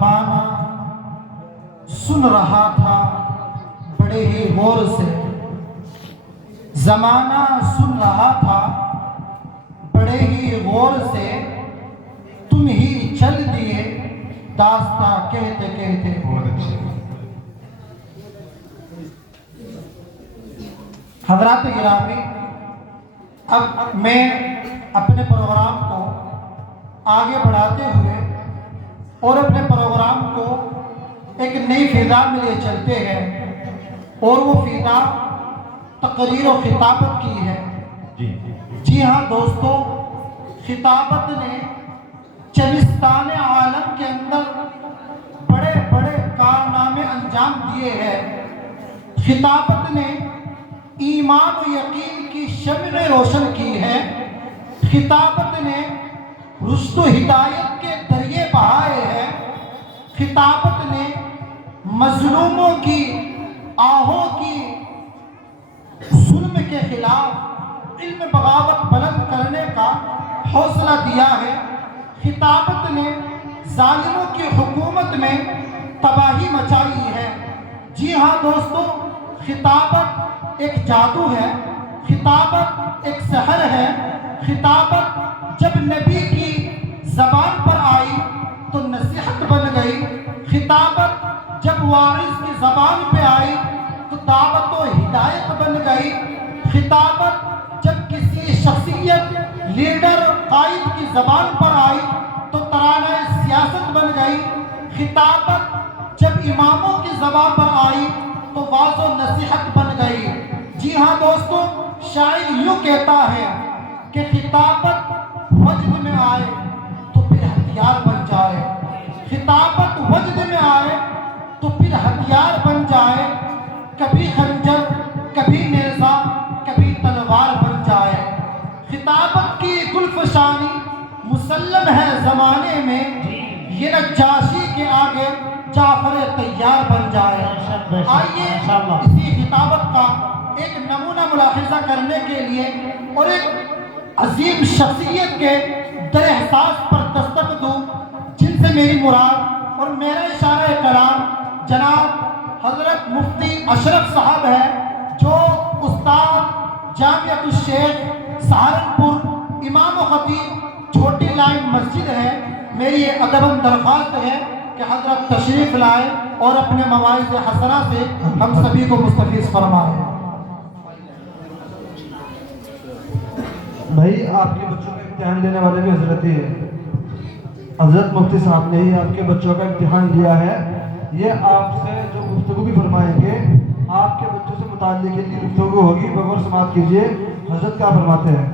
زمانہ سن رہا تھا بڑے ہی غور سے، زمانہ سن رہا تھا بڑے ہی غور سے، تم ہی چل دیے داستاں کہتے کہتے۔ حضرات گرامی، اب میں اپنے پروگرام کو آگے بڑھاتے ہوئے اور اپنے پروگرام کو ایک نئی فضا میں لے چلتے ہیں، اور وہ فضا تقریر و خطابت کی ہے۔ جی ہاں دوستو، خطابت نے چلستان عالم کے اندر بڑے بڑے کارنامے انجام دیے ہیں۔ خطابت نے ایمان و یقین کی شمع روشن کی ہے۔ خطابت نے رشد و ہدایت کے دریا بہائے ہیں۔ خطابت نے مظلوموں کی آہوں کی ظلم کے خلاف علم بغاوت بلند کرنے کا حوصلہ دیا ہے۔ خطابت نے ظالموں کی حکومت میں تباہی مچائی ہے۔ جی ہاں دوستو، خطابت ایک جادو ہے، خطابت ایک سحر ہے۔ خطابت جب نبی کی زبان پر آئی تو نصیحت بن گئی۔ خطابت جب واعظ کی زبان پہ آئی تو دعوت و ہدایت بن گئی۔ خطابت جب کسی شخصیت، لیڈر، قائد کی زبان پر آئی تو ترانہ سیاست بن گئی۔ خطابت جب اماموں کی زبان پر آئی تو واعظ و نصیحت بن گئی۔ جی ہاں دوستو، شاعر یوں کہتا ہے کہ خطابت وجد میں آئے تو پھر ہتھیار بن جائے، خطابت وجد میں آئے تو پھر ہتھیار بن جائے، کبھی خنجر، کبھی نیزہ، کبھی تلوار بن جائے۔ خطابت کی گلفشانی مسلم ہے زمانے میں، یہ نجاشی کے آگے جعفر طیار بن جائے۔ آئیے اسی خطابت کا ایک نمونہ ملاحظہ کرنے کے لیے اور ایک عظیم شخصیت کے در احساس پر دستک دوں، جن سے میری مراد اور میرا اشارہ کلام جناب حضرت مفتی اشرف صاحب ہے، جو استاد جامعۃ الشیخ سہارنپور، امام و خطیب چھوٹی لائن مسجد ہے۔ میری یہ ادباً درخواست ہے کہ حضرت تشریف لائیں اور اپنے مواعظ حسنہ سے ہم سبھی کو مستفیض فرمائیں۔ بھائی، آپ کے بچوں کا امتحان لینے والے بھی حضرت ہی ہے۔ حضرت مفتی صاحب نے ہی آپ کے بچوں کا امتحان لیا ہے۔ یہ آپ سے جو گفتگو بھی فرمائیں گے، آپ کے بچوں سے متعلق اتنی گفتگو ہوگی، بغور سماعت کیجیے حضرت کیا فرماتے ہیں۔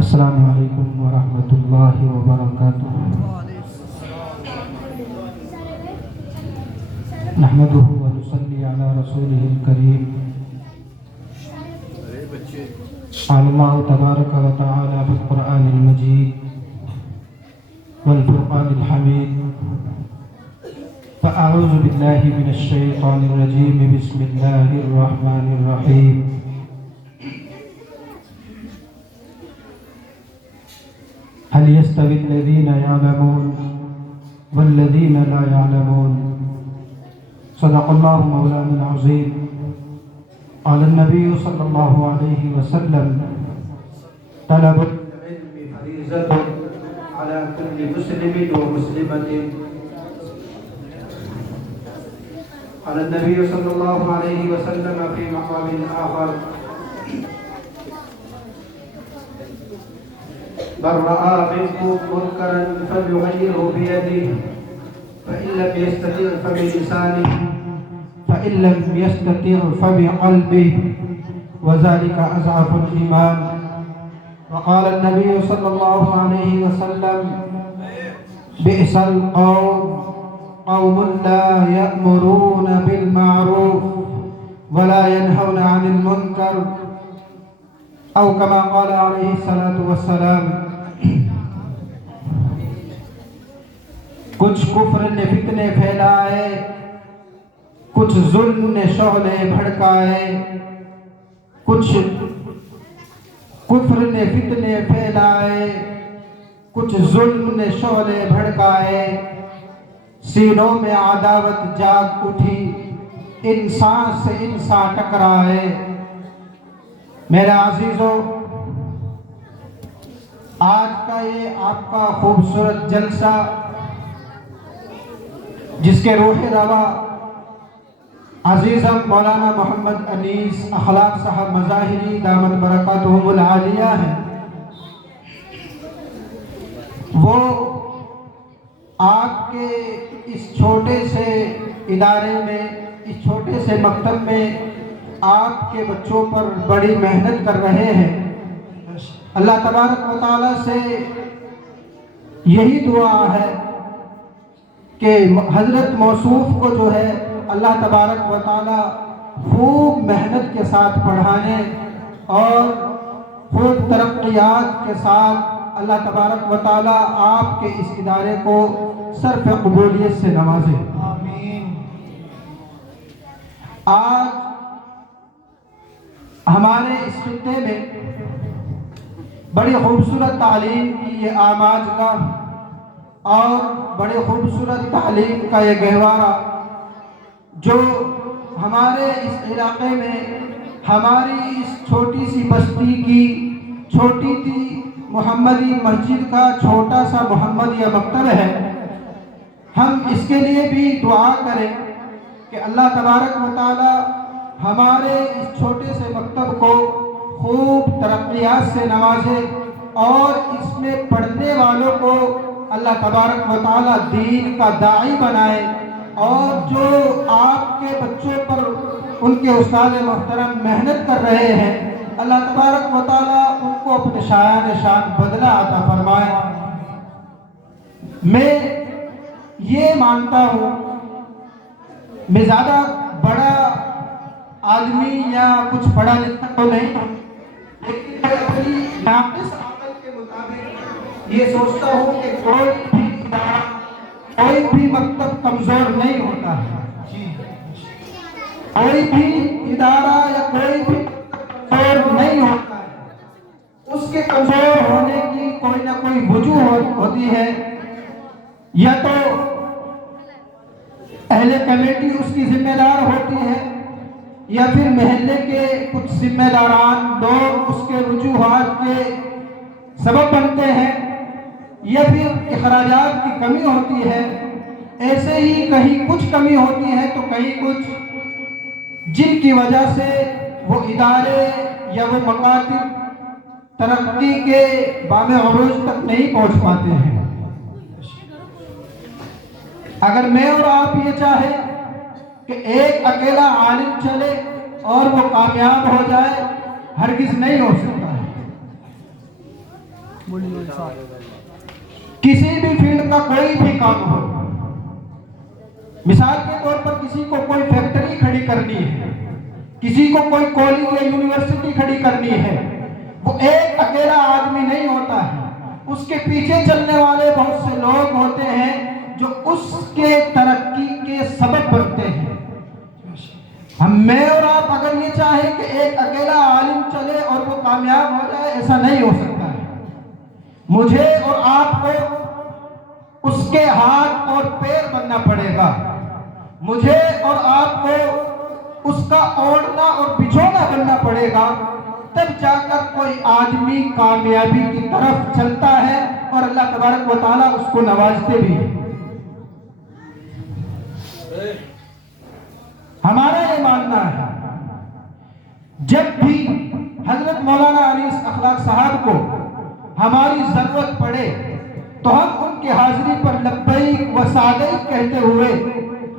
السلام علیکم ورحمۃ اللہ وبرکاتہ۔ نحمده ونصلي على رسوله الكريم۔ قال الله تبارك وتعالى في القرآن المجيد والفرقان الحميد، فأعوذ بالله من الشيطان الرجيم، بسم الله الرحمن الرحيم۔ هل يستوي الذين يعلمون والذين لا يعلمون؟ صدق الله مولانا العظيم۔ قال النبي صلى الله عليه وسلم، طلب العلم فريضة على كل مسلم ومسلمة۔ قال النبي صلى الله عليه وسلم في مقام آخر، من رأى منكم منكرا فليغيره بيده، فإن لم يستطع فبلسانه، فإن لم يستطع فبقلبه، وذلك أضعف الإيمان۔ وقال النبي صلى الله عليه وسلم، بئس القوم قوم لا يأمرون بالمعروف ولا ينهون عن المنكر، أو كما قال عليه الصلاة والسلام۔ کچھ کفر نے فتنے پھیلائے، کچھ ظلم نے شعلے بھڑکائے، کچھ کفر نے فتنے پھیلائے، کچھ ظلم نے شعلے بھڑکائے، سینوں میں عداوت جاگ اٹھی، انسان سے انسان ٹکرائے۔ میرے عزیزو، آج کا یہ آپ کا خوبصورت جلسہ جس کے روح روا عزیزم مولانا محمد انیس اخلاق صاحب مظاہری دامت برکاتہم العالیہ ہیں، وہ آپ کے اس چھوٹے سے ادارے میں، اس چھوٹے سے مکتب میں آپ کے بچوں پر بڑی محنت کر رہے ہیں۔ اللہ تبارک و تعالیٰ سے یہی دعا ہے کہ حضرت موصوف کو جو ہے اللہ تبارک و تعالیٰ خوب محنت کے ساتھ پڑھانے اور خوب ترقیات کے ساتھ اللہ تبارک و تعالیٰ آپ کے اس ادارے کو صرف قبولیت سے نوازے۔ آمین۔ آج ہمارے اس خطے میں بڑی خوبصورت تعلیم کی یہ آماج گاہ اور بڑے خوبصورت تعلیم کا یہ گہوارہ جو ہمارے اس علاقے میں ہماری اس چھوٹی سی بستی کی چھوٹی سی محمدی مسجد کا چھوٹا سا محمدیہ مکتب ہے، ہم اس کے لیے بھی دعا کریں کہ اللہ تبارک و تعالی ہمارے اس چھوٹے سے مکتب کو خوب ترقیات سے نوازے اور اس میں پڑھنے والوں کو اللہ تبارک و تعالی دین کا داعی بنائے، اور جو آپ کے بچوں پر ان کے استاد محترم محنت کر رہے ہیں، اللہ تبارک و تعالی ان کو اپنے شایان شان بدلہ عطا فرمائے۔ میں یہ مانتا ہوں، میں زیادہ بڑا آدمی یا کچھ پڑھا لکھا تو نہیں ہوں، لیکن میں اپنی ناقص عقل کے مطابق یہ سوچتا ہوں کہ کوئی بھی ادارہ، کوئی بھی مکتب کمزور نہیں ہوتا ہے، کوئی بھی ادارہ یا کوئی بھی کمزور نہیں ہوتا ہے، اس کے کمزور ہونے کی کوئی نہ کوئی وجہ ہوتی ہے، یا تو اہل کمیٹی اس کی ذمہ دار ہوتی ہے، یا پھر محلے کے کچھ ذمہ داران لوگ اس کے وجوہات کے سبب بنتے ہیں، یا پھر اخراجات کی کمی ہوتی ہے۔ ایسے ہی کہیں کچھ کمی ہوتی ہے تو کہیں کچھ، جن کی وجہ سے وہ ادارے یا وہ مکاتب ترقی کے بام عروج تک نہیں پہنچ پاتے ہیں۔ اگر میں اور آپ یہ چاہیں کہ ایک اکیلا عالم چلے اور وہ کامیاب ہو جائے، ہرگز نہیں ہو سکتا ہے۔ کسی بھی فیلڈ کا کوئی بھی کام ہو، مثال کے طور پر کسی کو کوئی فیکٹری کھڑی کرنی ہے، کسی کو کوئی کالج یا یونیورسٹی کھڑی کرنی ہے، وہ ایک اکیلا آدمی نہیں ہوتا ہے، اس کے پیچھے چلنے والے بہت سے لوگ ہوتے ہیں جو اس کے ترقی کے سبب بنتے ہیں۔ میں اور آپ اگر یہ چاہیں کہ ایک اکیلا عالم چلے اور وہ کامیاب ہو جائے، ایسا نہیں ہو سکتا ہے۔ مجھے اور آپ کو اس کے ہاتھ اور پیر بننا پڑے گا، مجھے اور آپ کو اس کا اوڑھنا اور بچھونا بننا پڑے گا، تب جا کر کوئی آدمی کامیابی کی طرف چلتا ہے اور اللہ تبارک و تعالیٰ اس کو نوازتے بھی ہیں۔ ہمارا یہ ماننا ہے، جب بھی حضرت مولانا انیس اخلاق صاحب کو ہماری ضرورت پڑے تو ہم ان کی حاضری پر لبیک و سعدیک کہتے ہوئے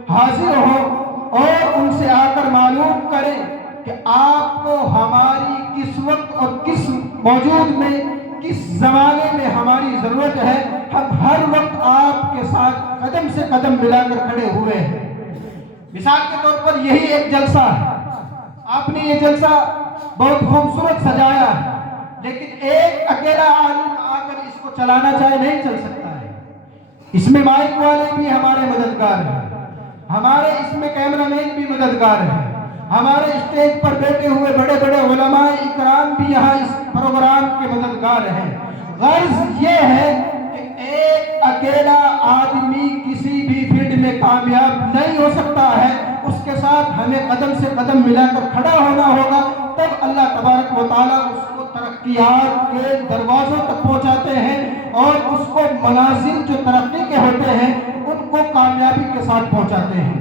حاضر ہوں اور ان سے آ کر معلوم کریں کہ آپ کو ہماری کس وقت اور کس موجود میں، کس زمانے میں ہماری ضرورت ہے۔ ہم ہر وقت آپ کے ساتھ قدم سے قدم ملا کر کھڑے ہوئے ہیں۔ مثال کے طور پر یہی ایک جلسہ ہے، آپ نے یہ جلسہ بہت خوبصورت سجایا ہے، لیکن ایک اکیلا عالم آ کر اس کو چلانا چاہے نہیں چل سکتا ہے۔ اس میں مائک والے بھی ہمارے مددگار ہیں، ہمارے اس میں کیمرہ مین بھی मददगार हैं। हमारे स्टेज पर बैठे हुए बड़े बड़े उलमाए इकराम भी यहाँ इस प्रोग्राम के मददगार हैं। गर्ज ये है कि एक अकेला आदमी किसी भी फील्ड में कामयाब नहीं हो सकता है, उसके साथ हमें कदम से कदम मिलाकर खड़ा होना होगा, तब अल्लाह तबारक व तआला उसको तरक्कियात के दरवाज़ों तक पहुँचाते हैं और उसको मनाजिल जो तरक्की के होते हैं उनको कामयाबी के साथ पहुँचाते हैं।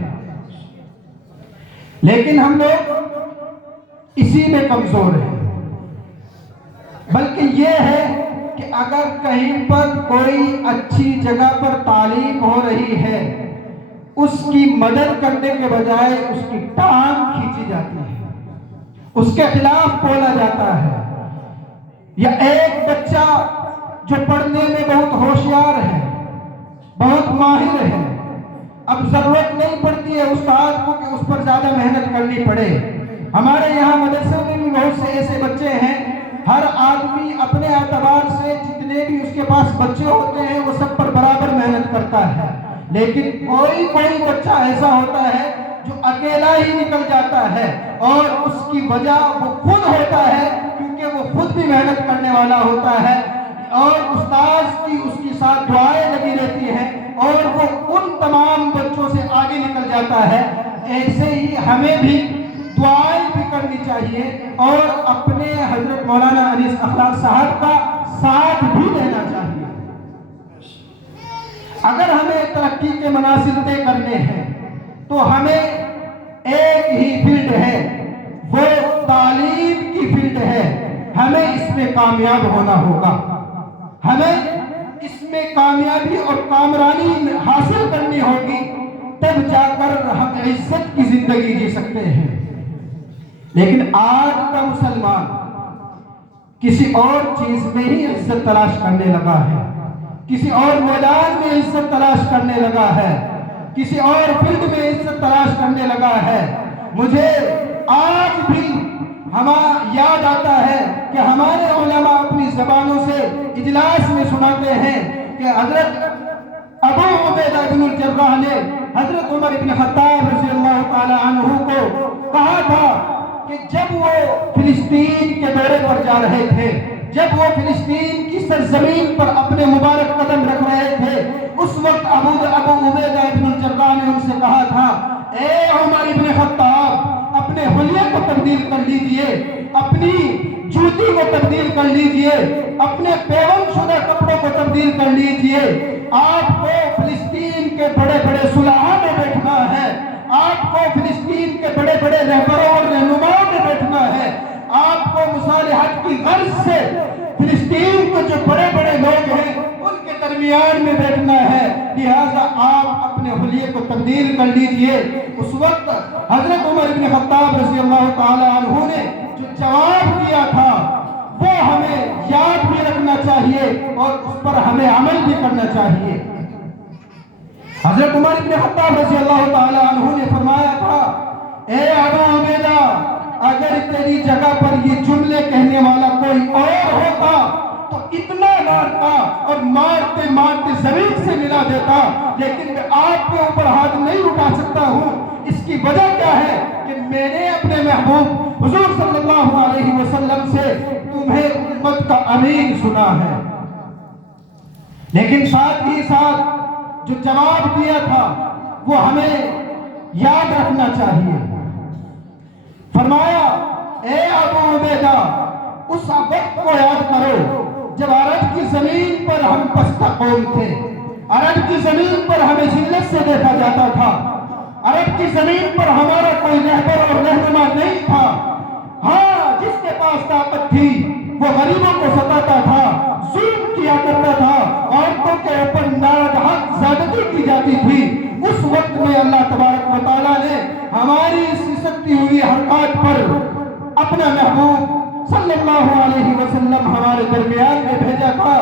लेकिन हम लोग इसी में कमज़ोर हैं। बल्कि ये है कि अगर कहीं पर कोई अच्छी जगह पर तालीम हो रही है, उसकी मदद करने के बजाय उसकी टांग खींची जाती है, उसके खिलाफ बोला जाता है। या एक बच्चा जो पढ़ने में बहुत होशियार है, बहुत माहिर है, अब जरूरत नहीं पड़ती है उस्ताद को कि उस पर ज्यादा मेहनत करनी पड़े। हमारे यहाँ मदरसे में भी बहुत से ऐसे बच्चे हैं, हर आदमी अपने एतबार से जितने भी उसके पास बच्चे होते हैं वो सब पर बराबर मेहनत करता है, लेकिन कोई बच्चा ऐसा होता है जो अकेला ही निकल जाता है और उसकी वजह वो खुद होता है, क्योंकि वो खुद भी मेहनत करने वाला होता है और उस्ताद की उसके साथ दुआएं लगी रहती हैं और वो उन तमाम बच्चों से आगे निकल जाता है। ऐसे ही हमें भी दुआएं भी करनी चाहिए और अपने हजरत मौलाना अनीस अखलाक साहब का साथ भी देना चाहिए। अगर हमें तरक्की के मनासिल तय करने हैं तो हमें एक ही फील्ड है, वो तालीम की फील्ड है। हमें इसमें कामयाब होना होगा, हमें इसमें कामयाबी और कामरानी हासिल करनी होगी, तब जाकर हम इज्जत की जिंदगी जी सकते हैं। लेकिन आज का मुसलमान किसी और चीज में ही इज्जत तलाश करने लगा है, किसी और मैदान में इज्जत तलाश करने लगा है, किसी और फील्ड में इज्जत तलाश करने लगा है। मुझे आज भी याद आता है कि हमारे उलमा अपनी ज़बानों से इजलास में सुनाते हैं कि हजरत अबू उबैदा इब्नुल जर्राह ने हजरत उमर इब्न खत्ताब रज़ियल्लाहु ताला अन्हु को कहा था कि जब वो फिलिस्तीन के दौरे पर जा रहे थे, जब वो फिलिस्तीन की सरजमीन पर अपने मुबारक कदम रख रहे थे, उस वक्त अबू उबैदा इब्नुल जर्राह ने उनसे कहा था, ए उमर इब्न खत्ताब, अपने हुलिये को तब्दील कर लीजिए, अपनी जूती को तब्दील कर लीजिए, अपने पेवन शुदा कपड़ों को तब्दील कर लीजिए। आपको फिलिस्तीन के बड़े बड़े सुलहा में बैठना है, आपको फिलिस्तीन के बड़े बड़े रहबरों और रहनुमाओं में बैठना है, आपको मुसालिहत की गर्ज से फिलिस्तीन के जो बड़े बड़े लोग हैं उनके दरमियान में बैठना है, लिहाजा आप अपने हुलिये को तब्दील कर लीजिए। उस वक्त हजरत उमर इब्न खत्ताब रज़ियल्लाहु ताला अन्हु ने जो जवाब दिया था वो हमें याद भी रखना चाहिए और उस पर हमें अमल भी करना चाहिए। हजरत उमर इब्न खत्ताब रज़ियल्लाहु ताला अन्हु ने फरमाया था, ए अबू उबैदा, अगर तेरी जगह पर ये जुमले कहने वाला कोई और होता तो इतना मारता और मारते मारते जमीन से मिला देता, लेकिन मैं आपके ऊपर हाथ नहीं उठा सकता हूँ। इसकी वजह क्या है कि मैंने अपने महबूब हुजूर सल्लल्लाहु अलैहि वसल्लम से तुम्हें उम्मत का अमीन सुना है। लेकिन साथ ही साथ जो जवाब दिया था वो हमें याद रखना चाहिए। फरमाया, ए अबू उबैदा, उस वक्त को याद करो जब अरब की जमीन पर हम पस्ता कौम थे, अरब की जमीन पर हमें जिल्लत से देखा जाता था, अरब की जमीन पर हमारा कोई रहबर और रहनुमा नहीं था। हाँ, जिसके पास ताकत थी वो गरीबों को सताता था, जुल्म किया करता था, औरतों के ऊपर नाहक ज़्यादती की जाती थी। उस वक्त में अल्लाह तबारक व तआला ने हमारी सिसकती हुई हरकत पर अपना महबूब सल्लल्लाहु अलैहि वसल्लम हमारे दरमियान में भेजा था,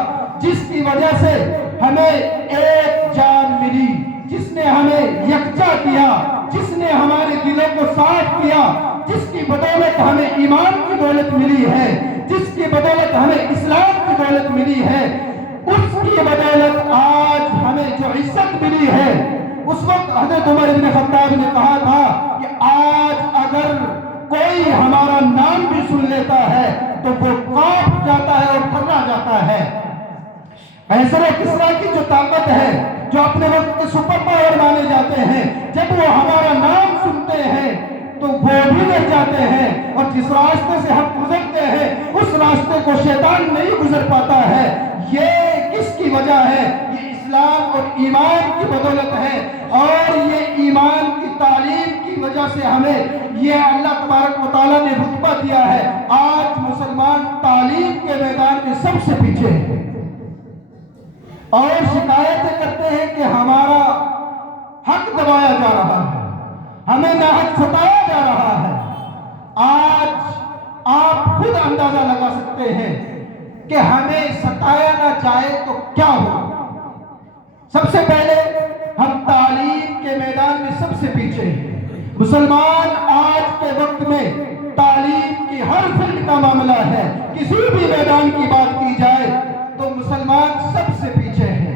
जिसकी वजह से हमें एक जान मिली, जिसने हमें यकजा किया, जिसने हमारे दिलों को साफ किया, जिसकी बदौलत हमें ईमान की दौलत मिली है, जिसकी बदौलत हमें इस्लाम की दौलत मिली है, उसकी बदौलत आज हमें जो इज्जत मिली है। उस वक्त हज़रत उमर इब्न खत्ताब ने कहा था कि आज जाता है। कैसर और किस्रा की जो ताकत है, जो अपने वक्त के सुपर पावर माने जाते हैं, जब वो हमारा नाम सुनते हैं तो वो भी डर जाते हैं, और जिस रास्ते से हम गुजरते हैं उस रास्ते को शैतान नहीं गुजर पाता है। ये किसकी वजह है? ये इस्लाम और ईमान की बदौलत है, और ये ईमान की तालीम की वजह से हमें ये अल्लाह तबारक व तआला ने रुतबा दिया है। आज मुसलमान तालीम के मैदान में सबसे पीछे है और शिकायतें करते हैं कि हमारा हक दबाया जा रहा है, हमें नाहक सताया जा रहा है। आज आप खुद अंदाजा लगा सकते हैं कि हमें सताया ना जाए तो क्या हो। सबसे पहले हम तालीम के मैदान में सबसे पीछे हैं। मुसलमान आज के वक्त में तालीम की हर फील्ड का मामला है, किसी भी मैदान की बात की जाए तो मुसलमान सबसे पीछे हैं।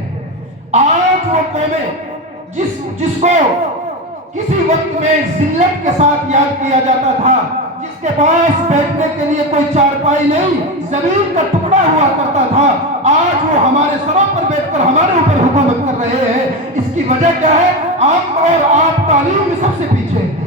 आज वो कौमें जिसको किसी वक्त में जिल्लत के साथ याद किया जाता था, जिसके पास बैठने के लिए कोई चारपाई नहीं, जमीन का टुकड़ा हुआ करता था, आज वो हमारे सरों पर बैठकर हमारे ऊपर हुकूमत कर रहे हैं। इसकी वजह क्या है? हम और आप तालीम में सबसे पीछे हैं।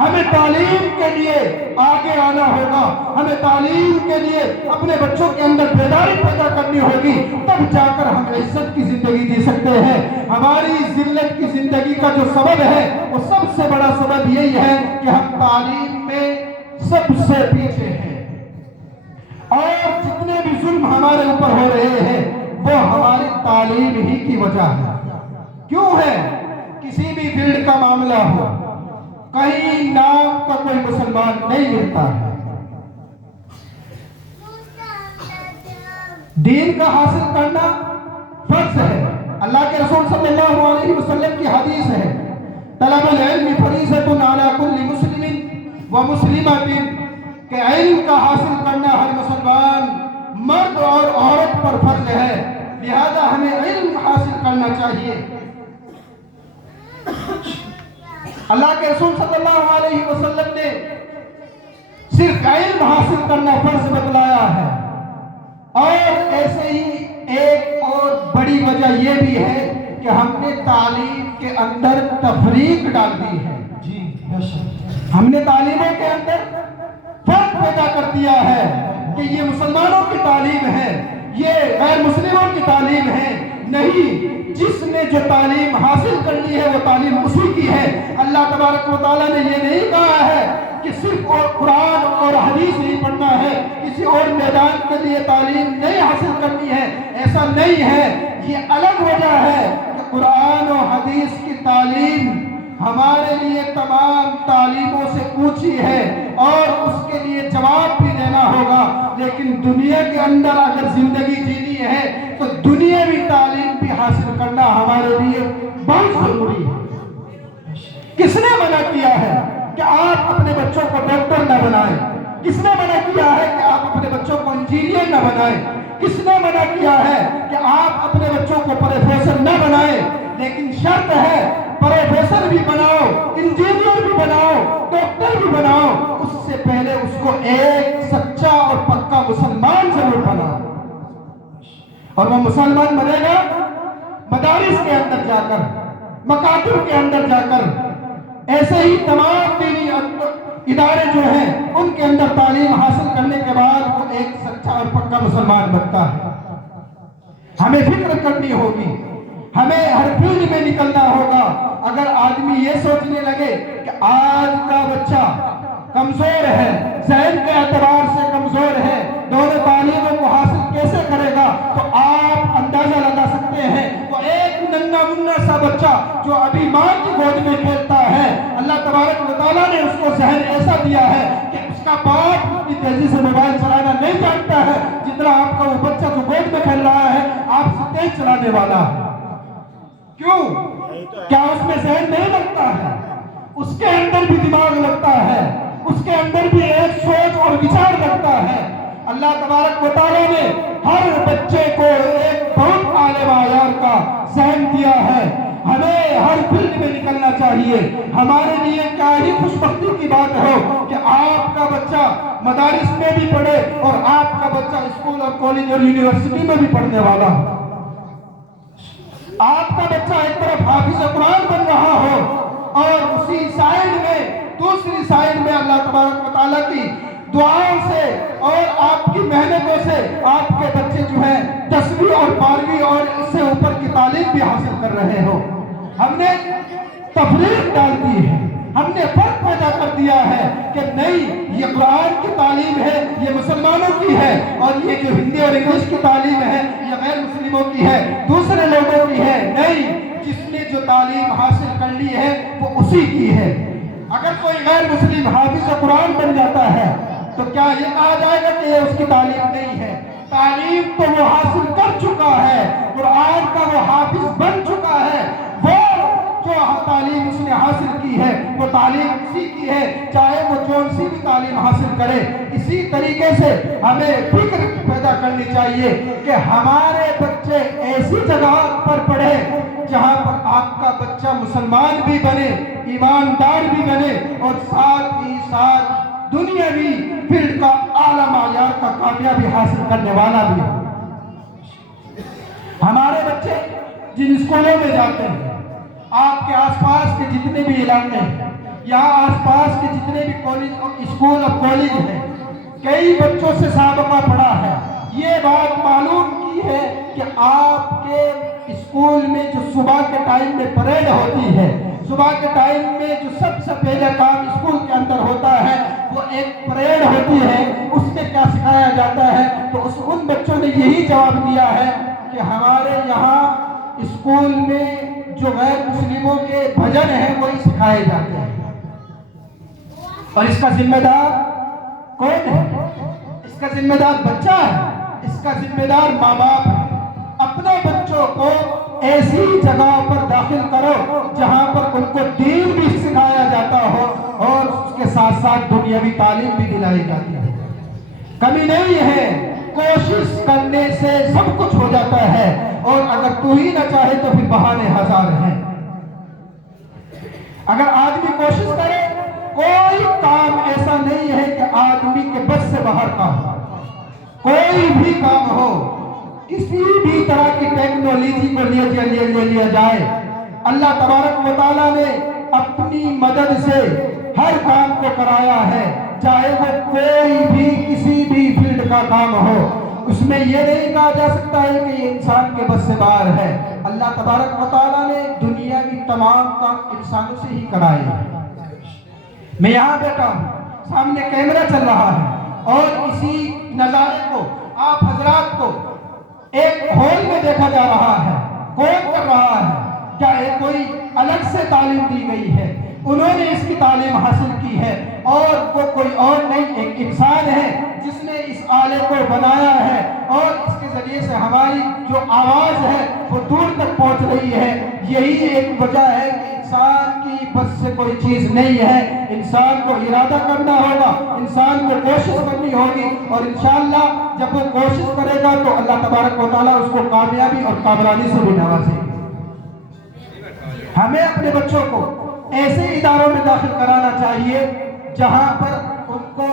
हमें तालीम के लिए आगे आना होगा, हमें तालीम के लिए अपने बच्चों के अंदर बेदारी पैदा करनी होगी, तब जाकर हम इज्जत की जिंदगी जी सकते हैं। हमारी जिल्लत की जिंदगी का जो सबब है वो सबसे बड़ा सबब यही है कि हम तालीम में सबसे पीछे हैं, और जितने भी जुल्म हमारे ऊपर हो रहे हैं वो हमारी तालीम ही की वजह है। क्यों है? किसी भी फील्ड का मामला हो, कहीं नाम का कोई मुसलमान नहीं मिलता है। दीन का हासिल करना फर्ज है। अल्लाह के रसूल सल्लल्लाहु अलैहि वसल्लम की हदीस है, तलबुल इल्म फरीज़तुन अला कुल्ली मुस्लिमिन व मुस्लिमतिन, कि इल्म का हासिल करना हर मुसलमान मर्द और औरत पर फर्ज है, लिहाजा हमें इल्म हासिल करना चाहिए। अल्लाह के रसूल सल्लल्लाहु अलैहि वसल्लम ने सिर्फ इल्म हासिल करना फर्ज बतलाया है, और ऐसे ही एक और बड़ी वजह यह भी है कि हमने तालीम के अंदर तफरीक डाल दी है। जी बेशक। हमने तालीमों के अंदर फर्क पैदा कर दिया है कि ये मुसलमानों की तालीम है, ये गैर मुस्लिमों की तालीम है। नहीं, जिसने जो तालीम हासिल करनी है वो तालीम उसी की है। अल्लाह तबारक व तआला ने ये नहीं कहा है कि सिर्फ और कुरान और हदीस नहीं पढ़ना है, किसी और मैदान के लिए तालीम नहीं हासिल करनी है, ऐसा नहीं है। ये अलग वजह है कि कुरान और हदीस की तालीम हमारे लिए तमाम तालीमों से ऊंची है और उसके लिए जवाब भी देना होगा। लेकिन दुनिया के अंदर अगर जिंदगी जीनी है तो दुनियावी तालीम भी हासिल करना हमारे लिए बहुत जरूरी है। किसने मना किया है कि आप अपने बच्चों को डॉक्टर न बनाएं? किसने मना किया है कि आप अपने बच्चों को इंजीनियर न बनाएं? किसने मना किया है कि आप अपने बच्चों को प्रोफेसर न बनाएं? लेकिन शर्त है, प्रोफेसर भी बनाओ, इंजीनियर भी बनाओ, डॉक्टर भी बनाओ, उससे पहले उसको एक सच्चा और पक्का मुसलमान जरूर बनाओ। और वो मुसलमान बनेगा मदारिस के अंदर जाकर, मकातब के अंदर जाकर। ऐसे ही तमाम दीनी इदारे जो हैं उनके अंदर तालीम हासिल करने के बाद वो एक सच्चा और पक्का मुसलमान बनता है। हमें फिक्र करनी होगी, हमें हर फील्ड में निकलना होगा। अगर आदमी ये सोचने लगे कि आज का बच्चा कमजोर है, ज़हन के एतबार से कमजोर है, दोनों तालीमों को हासिल कैसे करेगा, तो आप अंदाजा लगा सकते हैं वो एक नन्ना मुन्ना सा बच्चा जो अभी माँ की गोद में खेलता है, अल्लाह तबारक व तआला ने उसको ज़हन ऐसा दिया है कि उसका बाप उतनी तेजी से मोबाइल चलाना नहीं जानता है जितना आपका वो बच्चा जो गोद में खेल रहा है आपसे तेज चलाने वाला है। क्यों? क्या उसमें ज़हन नहीं लगता है? उसके अंदर भी दिमाग लगता है, उसके अंदर भी एक सोच और विचार लगता है। अल्लाह तबारक व तआला ने हर बच्चे को एक बहुत आले मायार का ज़हन दिया है। हमें हर फील्ड में निकलना चाहिए। हमारे लिए क्या ही खुशबख्ती की बात हो कि आपका बच्चा बच्चा मदारिस में भी पढ़े और आपका बच्चा स्कूल और कॉलेज और यूनिवर्सिटी में भी पढ़ने वाला हो। आपका बच्चा एक तरफ हाफिज कुरान बन रहा हो और उसी साइड में, दूसरी साइड में अल्लाह तबारक व तआला की दुआओं से और आपकी मेहनतों से आपके बच्चे जो है 10वीं और 12वीं और इससे ऊपर की तालीम भी हासिल कर रहे हो। हमने तफरीक डाल दी है, हमने फर्क पैदा कर दिया है कि नहीं, ये कुरान की तालीम है, ये मुसलमानों की है, और ये जो हिंदी और इंग्लिश की तालीम है ये गैर मुस्लिमों की है, दूसरे लोगों की है। नहीं, जिसने जो तालीम हासिल कर ली है वो उसी की है। अगर कोई गैर मुस्लिम हाफिज कुरान बन जाता है तो क्या ये कहा जाएगा कि ये उसकी तालीम नहीं है? तालीम तो वो हासिल कर चुका है, कुरान का वो हाफिज बन चुका है। वो जो तालीम उसने हासिल की है वो तालीम उसी की है, चाहे वो कौन सी भी तालीम हासिल करे। इसी तरीके से हमें फिक्र पैदा करनी चाहिए कि हमारे बच्चे ऐसी जगह पर पढ़े जहाँ पर आपका बच्चा मुसलमान भी बने, ईमानदार भी बने और साथ ही साथ दुनियावी फील्ड का आला मायार का कामयाबी हासिल करने वाला भी हो। हमारे बच्चे जिन स्कूलों में जाते हैं, आपके आसपास के जितने भी इलाके हैं, यहाँ आसपास के जितने भी कॉलेज, स्कूल और कॉलेज हैं, कई बच्चों से साबका पढ़ा है, ये बात मालूम की है कि आपके स्कूल में जो सुबह के टाइम में परेड होती है, सुबह के टाइम में जो सबसे पहले काम स्कूल के अंदर होता है वो एक परेड होती है, उसमें क्या सिखाया जाता है? तो उन बच्चों ने यही जवाब दिया है कि हमारे यहाँ स्कूल में जो गैर मुस्लिमों के भजन हैं वही सिखाए जाते हैं। और इसका जिम्मेदार कौन है? इसका जिम्मेदार बच्चा है, इसका जिम्मेदार माँ बाप है। अपने बच्चों को ऐसी जगह पर दाखिल करो जहां पर उनको दीन भी सिखाया जाता हो और उसके साथ साथ दुनियावी तालीम भी दिलाई जाती है। कमी नहीं है, कोशिश करने से सब कुछ हो जाता है, और अगर तू ही ना चाहे तो फिर बहाने हजार हैं। अगर आदमी कोशिश करे, कोई काम ऐसा नहीं है कि आदमी के बस से बाहर का हो। कोई भी काम हो, किसी भी तरह की टेक्नोलॉजी को ले लिया जाए, अल्लाह तबारक व तआला ने अपनी मदद से हर काम को कराया है, चाहे वो कोई भी किसी भी फील्ड का काम हो। उसमें यह नहीं कहा जा सकता है कि ये इंसान के बस से बाहर है। अल्लाह तबारक व तआला ने दुनिया की तमाम काम इंसानों से ही कराए हैं। मैं यहाँ बैठा हूँ, सामने कैमरा चल रहा है और इसी नजारे को आप हजरात को एक हॉल में देखा जा रहा है। कौन कर रहा है? क्या कोई अलग से तालीम दी गई है? उन्होंने इसकी तालीम हासिल की है और वो कोई और नहीं, एक इंसान है जिसने इस आले को बनाया है और इसके जरिए से हमारी जो आवाज है वो दूर तक पहुंच रही है। यही एक वजह है कि इंसान की बस से कोई चीज नहीं है। इंसान को इरादा करना होगा, इंसान को कोशिश करनी होगी, और इंशाअल्लाह जब वो कोशिश करेगा तो अल्लाह तबारक व तआला उसको कामयाबी और कामरानी से भी नवाजेगा। हमें अपने बच्चों को ऐसे इदारों में दाखिल कराना चाहिए जहां पर उनको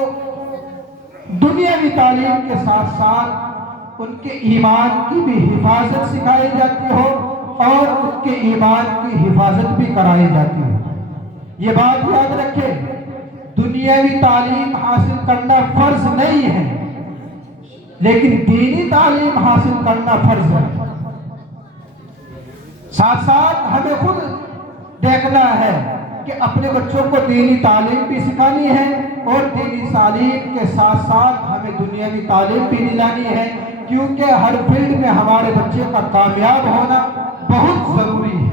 दुनियावी तालीम के साथ साथ उनके ईमान की भी हिफाजत सिखाई जाती हो और उनके ईमान की हिफाजत भी कराई जाती हो। ये बात याद रखें, दुनियावी तालीम हासिल करना फर्ज नहीं है, लेकिन दीनी तालीम हासिल करना फर्ज है। साथ साथ हमें खुद देखना है कि अपने बच्चों को दीनी तालीम भी सिखानी है और दीनी तालीम के साथ साथ हमें दुनियावी तालीम भी दिलानी है, क्योंकि हर फील्ड में हमारे बच्चे का कामयाब होना बहुत जरूरी है।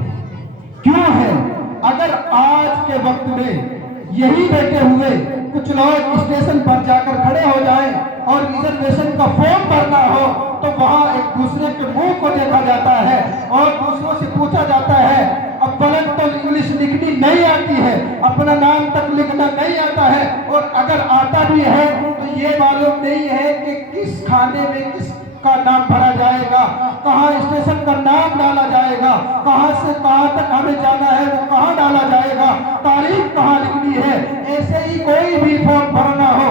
क्यों है? अगर आज के वक्त में यही बैठे हुए कुछ लोग स्टेशन पर जाकर खड़े हो जाएं और रिजर्वेशन का फॉर्म भरना हो तो वहां एक दूसरे के मुंह को देखा जाता है और दूसरों से पूछा जाता है, अब बलन तो इंग्लिश लिखनी नहीं आती है, अपना नाम तक लिखना नहीं आता है, और अगर आता भी है तो ये मालूम नहीं है कि किस खाने में किसका नाम भरा जाएगा, कहाँ स्टेशन का नाम डाला जाएगा, कहाँ से कहाँ तक हमें जाना है वो कहाँ डाला जाएगा, तारीख कहाँ लिखनी है। ऐसे ही कोई भी फॉर्म भरना हो,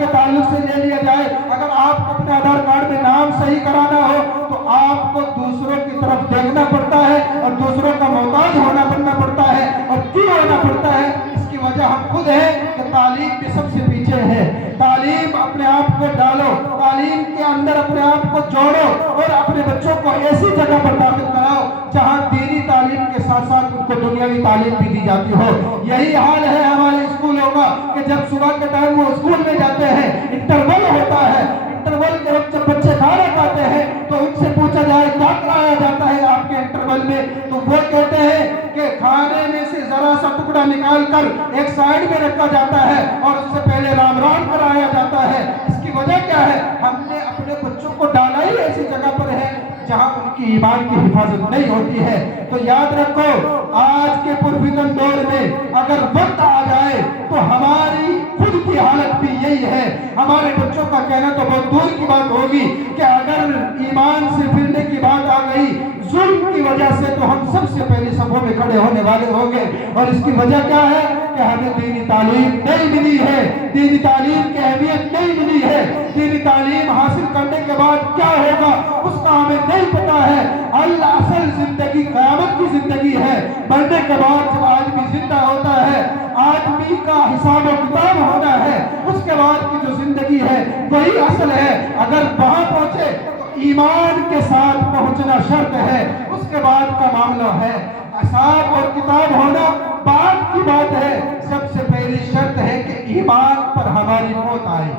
के ताल्लुक से ले लिया जाए, अगर आपको अपने आधार कार्ड में नाम सही कराना हो तो आपको दूसरों की तरफ देखना पड़ता है और दूसरों का मोहताज बनना पड़ता है। और क्यों होना पड़ता है? इसकी वजह हम खुद हैं कि तालीम भी सबसे पीछे है। तालीम अपने आप को डालो, तालीम के अंदर अपने आप को जोड़ो और अपने बच्चों को ऐसी जगह पर दाखिल कराओ जहां दीनी तालीम के साथ साथ उनको दुनियावी तालीम भी दी जाती हो। यही हाल है हमारे स्कूलों का कि जब सुबह के टाइम वो स्कूल में जाते हैं, इंटरवल होता है, इंटरवल के वक्त जब बच्चे खाना खाते हैं तो उनसे पूछा जाए क्या कराया जाता है आपके इंटरवल में, तो वो कहते हैं कि खाने में से जरा सा टुकड़ा निकाल कर एक साइड में रखा जाता है और उससे पहले राम राम कराया जाता है। इसकी वजह क्या है? हमने अपने बच्चों को डाला ही ऐसी जगह पर है जहां उनकी ईमान की हिफाजत नहीं होती है। तो याद रखो, आज के पुरफितन दौर में अगर वक्त आ जाए तो हमारी खुद की हालत भी यही है। हमारे बच्चों का कहना तो बहुत दूर की बात होगी कि अगर ईमान से फिरने की बात आ गई जुल्म की वजह से तो हम सबसे पहले सफों में खड़े होने वाले होंगे। और इसकी वजह क्या है कि हमें दीनी तालीम नहीं मिली है, दीनी तालीम की अहमियत नहीं मिली है। दीनी तालीम हासिल करने के बाद क्या होगा उसका हमें नहीं पता है। असल जिंदगी क़यामत की जिंदगी है। मरने के बाद जब आदमी जिंदा होता है, आदमी का हिसाब और किताब होना है, उसके बाद की जो जिंदगी है वही असल है। अगर वहां पहुंचे तो ईमान के साथ पहुंचना शर्त है, उसके बाद का मामला है। हिसाब और किताब होना बाद की बात है। सबसे पहली शर्त है कि ईमान पर हमारी मौत आए।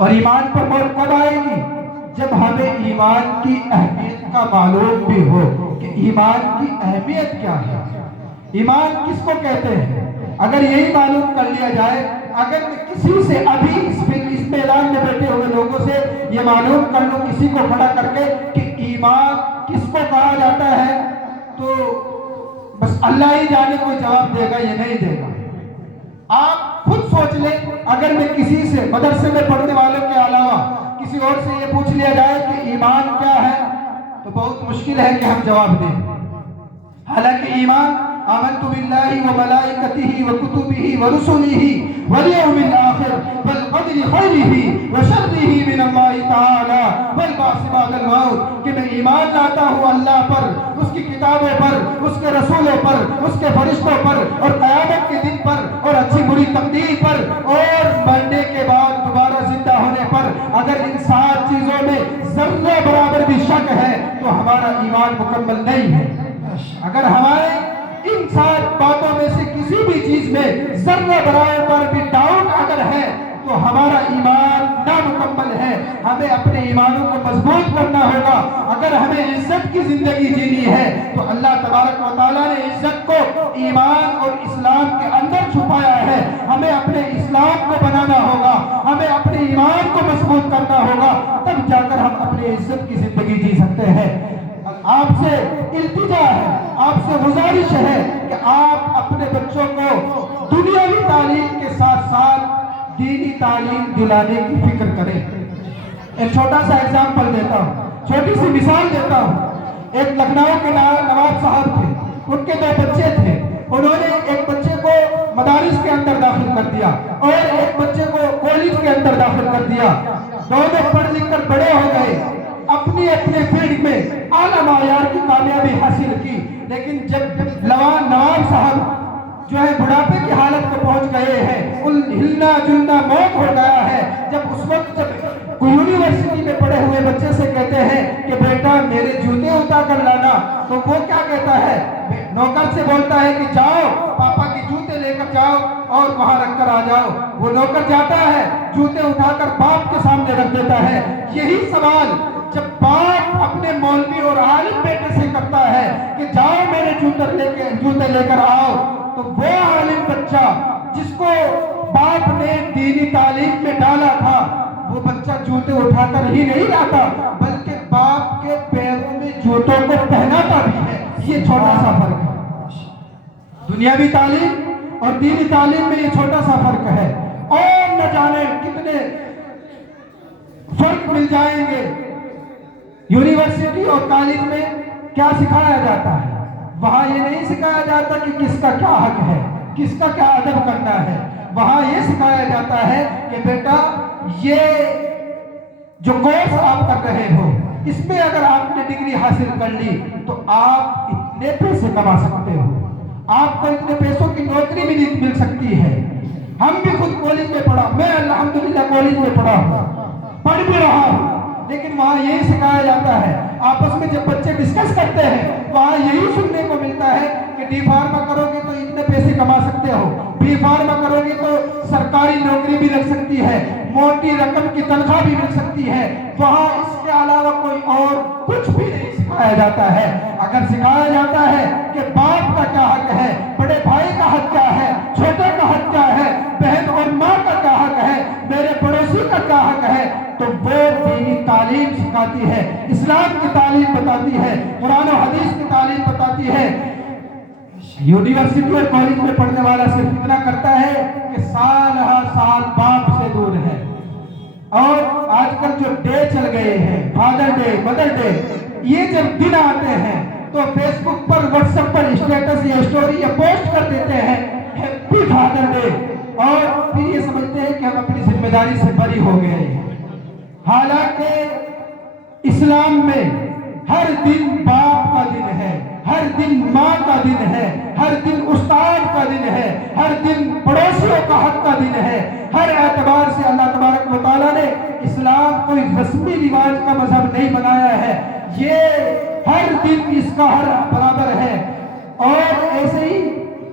और ईमान पर मौत कब आएगी? जब हमें ईमान की अहमियत का मालूम भी हो कि ईमान की अहमियत क्या है, ईमान किसको कहते हैं। अगर यही मालूम कर लिया जाए, अगर मैं किसी से अभी इस मैदान में बैठे हुए लोगों से ये मालूम कर लूं किसी को खड़ा करके कि ईमान किसको कहा जाता है, तो बस अल्लाह ही जाने कोई जवाब देगा ये नहीं देगा। आप खुद सोच लें, अगर मैं किसी से मदरसे में पढ़ने वालों के अलावा किसी और से ये पूछ लिया जाए कि ईमान क्या है, तो बहुत मुश्किल है कि हम जवाब दें। हालांकि ईमान आमन्तु बिल्लाहि व मलाइकतिहि व कुतुबिहि व रुसुलिहि वल यौमिल आखिर वल क़द्रि खैरिहि व शर्रिहि मिनल्लाहि तआला वल बाअस बअदल मौत, कि मैं ईमान लाता हूँ अल्लाह पर, उसकी किताबों पर, उसके रसूलों पर, उसके फरिश्तों पर और क़यामत के दिन पर और अच्छी बुरी तकदीर पर और मरने के बाद दोबारा जिंदा होने पर। अगर इन 7 चीजों में जर्रे बराबर भी शक है तो हमारा ईमान मुकम्मल नहीं है। अगर हमारे इन 7 बातों में से किसी भी चीज में जर्रे बराबर भी डाउट अगर है तो हमारा ईमान नामुकम्मल है। हमें अपने ईमानों को मजबूत करना होगा। अगर हमें इज्जत की जिंदगी जीनी है तो अल्लाह तबारक व तआला ने इज्जत को ईमान और इस्लाम के अंदर छुपाया है। हमें अपने इस्लाम को बनाना होगा, हमें अपने ईमान को मजबूत करना होगा, तब जाकर हम अपनी इज्जत की जिंदगी जी सकते हैं। आपसे इल्तिजा है, आपसे गुजारिश है कि आप अपने बच्चों को दुनियावी तालीम के साथ साथ दीनी तालीम दिलाने की फिक्र करें। एक छोटा सा एग्जाम्पल देता हूँ, छोटी सी मिसाल देता हूँ। एक लखनऊ के नवाब साहब थे, उनके 2 बच्चे थे। उन्होंने एक बच्चे को मदारिस के अंदर दाखिल कर दिया और एक बच्चे को कॉलेज के अंदर दाखिल कर दिया। दोनों पढ़ लिख कर बड़े हो गए, अपनी अपने फील्ड में आला मायार की कामयाबी हासिल की। लेकिन जब नवाब साहब जो है बुढ़ापे की हालत में पहुंच गए हैं, उन हिलना जुलना मौत हो गया है, जब उस वक्त जब कोई यूनिवर्सिटी में पढ़े हुए बच्चे से कहते हैं कि बेटा मेरे जूते उतार कर लाना, तो वो क्या कहता है? नौकर से बोलता है कि जाओ पापा के जूते लेकर जाओ और वहां रख कर आ जाओ। वो नौकर जाता है, जूते उठाकर बाप के सामने रख देता है। यही सवाल जब बाप अपने मौलवी और आलिम बेटे से करता है कि जाओ मेरे जूते लेकर आओ, तो वो आलिम बच्चा जिसको बाप ने दीनी तालीम में डाला था, वो बच्चा जूते उठाकर ही नहीं लाता बल्कि बाप के पैरों में जूतों को पहनाता भी है। ये छोटा सा फर्क है। दुनियावी तालीम और दीनी तालीम में ये छोटा सा फर्क है, और न जाने कितने फर्क मिल जाएंगे। यूनिवर्सिटी और कॉलेज में क्या सिखाया जाता है? वहां ये नहीं सिखाया जाता कि किसका क्या हक है, किसका क्या अदब करना है। وہاں یہ سکھایا جاتا ہے کہ بیٹا یہ جو کورس آپ کر رہے ہو اس میں اگر آپ نے ڈگری حاصل کر لی تو آپ اتنے پیسے کما سکتے ہو، آپ کو اتنے پیسوں کی نوکری بھی مل سکتی ہے۔ ہم بھی خود کالج میں پڑھا، میں الحمدللہ کالج میں پڑھا ہوں، پڑھ بھی رہا ہوں، لیکن وہاں یہی سکھایا جاتا ہے، آپس میں جب بچے ڈسکس کرتے ہیں وہاں یہی سننے کو ملتا ہے کہ ڈی فارما کرو گے تو اتنے پیسے کما سکتے ہو، بی فارما کرو گے تو سرکاری نوکری بھی لگ سکتی ہے، موٹی رقم کی تنخواہ بھی مل سکتی ہے۔ وہاں اس کے علاوہ کوئی اور کچھ بھی نہیں سکھایا جاتا ہے۔ اگر سکھایا جاتا ہے کہ باپ کا کیا حق ہے، بڑے بھائی کا حق کیا ہے، چھوٹے کا حق کیا ہے، بہن اور ماں کا کیا حق ہے، میرے پڑوسی کا کیا حق ہے، تو وہ دینی تعلیم سکھاتی ہے، اسلام کی تعلیم بتاتی ہے، قرآن و حدیث کی تعلیم بتاتی ہے۔ یونیورسٹی اور کالج میں پڑھنے والا صرف اتنا کرتا ہے کہ سال ہر سال باپ سے دور ہے، اور آج کل جو ڈے چل گئے ہیں، فادر ڈے، مدر ڈے، یہ جب دن آتے ہیں تو فیس بک پر، واٹس ایپ پر اسٹیٹس یا اسٹوری یا پوسٹ کر دیتے ہیں ہیپی فادر ڈے، اور پھر یہ سمجھتے ہیں کہ ہم اپنی ذمہ داری سے بری ہو گئے ہیں۔ حالانکہ اسلام میں ہر دن باپ کا دن ہے، ہر دن ماں کا دن ہے، ہر دن استاد کا دن ہے، ہر دن پڑوسیوں کا حق کا دن ہے۔ ہر اعتبار سے اللہ تبارک و تعالیٰ نے اسلام کوئی رسمی رواج کا مذہب نہیں بنایا ہے، یہ ہر دن اس کا ہر برابر ہے۔ اور ایسے ہی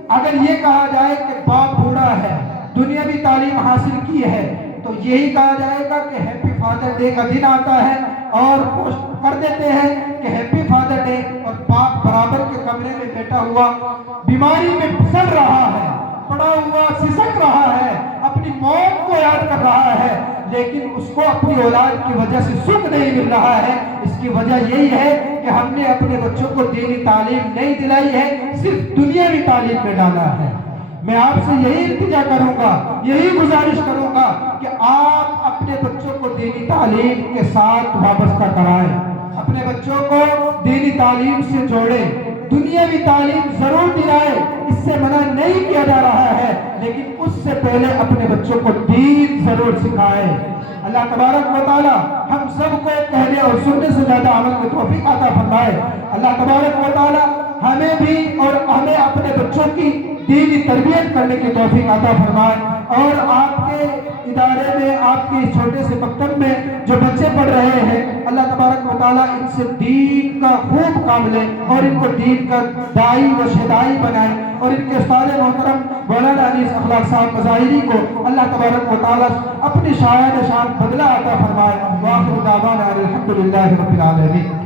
اگر یہ کہا جائے کہ باپ بوڑھا ہے، دنیاوی تعلیم حاصل کی ہے، تو یہی کہا جائے گا کہ ہیپی فادر ڈے کا دن آتا ہے اور پوسٹ کر دیتے ہیں کہ ہیپی فادر ڈے، اور باپ برابر کے کمرے میں بیٹھا ہوا بیماری میں پھسل رہا ہے، پڑا ہوا سسک رہا ہے، اپنی موت کو یاد کر رہا ہے، لیکن اس کو اپنی اولاد کی وجہ سے سکھ نہیں مل رہا ہے۔ اس کی وجہ یہی ہے کہ ہم نے اپنے بچوں کو دینی تعلیم نہیں دلائی ہے، صرف دنیاوی تعلیم میں ڈالا ہے۔ میں آپ سے یہی التجا کروں گا، یہی گزارش کروں گا کہ آپ اپنے بچوں کو دینی تعلیم کے ساتھ وابستہ کرائیں، اپنے بچوں کو دینی تعلیم سے جوڑیں، دنیاوی تعلیم ضرور دلائیں، اس سے منع نہیں کیا جا رہا ہے، لیکن اس سے پہلے اپنے بچوں کو دین ضرور سکھائیں۔ اللہ تبارک و تعالی ہم سب کو کہنے اور سننے سے زیادہ عمل کی توفیق عطا فرمائے۔ اللہ تبارک و تعالی ہمیں بھی اور ہمیں اپنے بچوں کی دینی تربیت کرنے کی توفیق عطا فرمائے، اور آپ کے ادارے میں، آپ کے چھوٹے سے مکتب میں جو بچے پڑھ رہے ہیں، اللہ تبارک و تعالیٰ ان سے دین کا خوب کام لے اور ان کو دین کا دائی و شدائی بنائے، اور ان کے استاد محترم مولانا انیس اخلاق صاحب مظاہری کو اللہ تبارک و تعالیٰ اپنی شان بدلہ عطا فرمائے۔ وآخر دعوانا الحمدللہ رب العالمین۔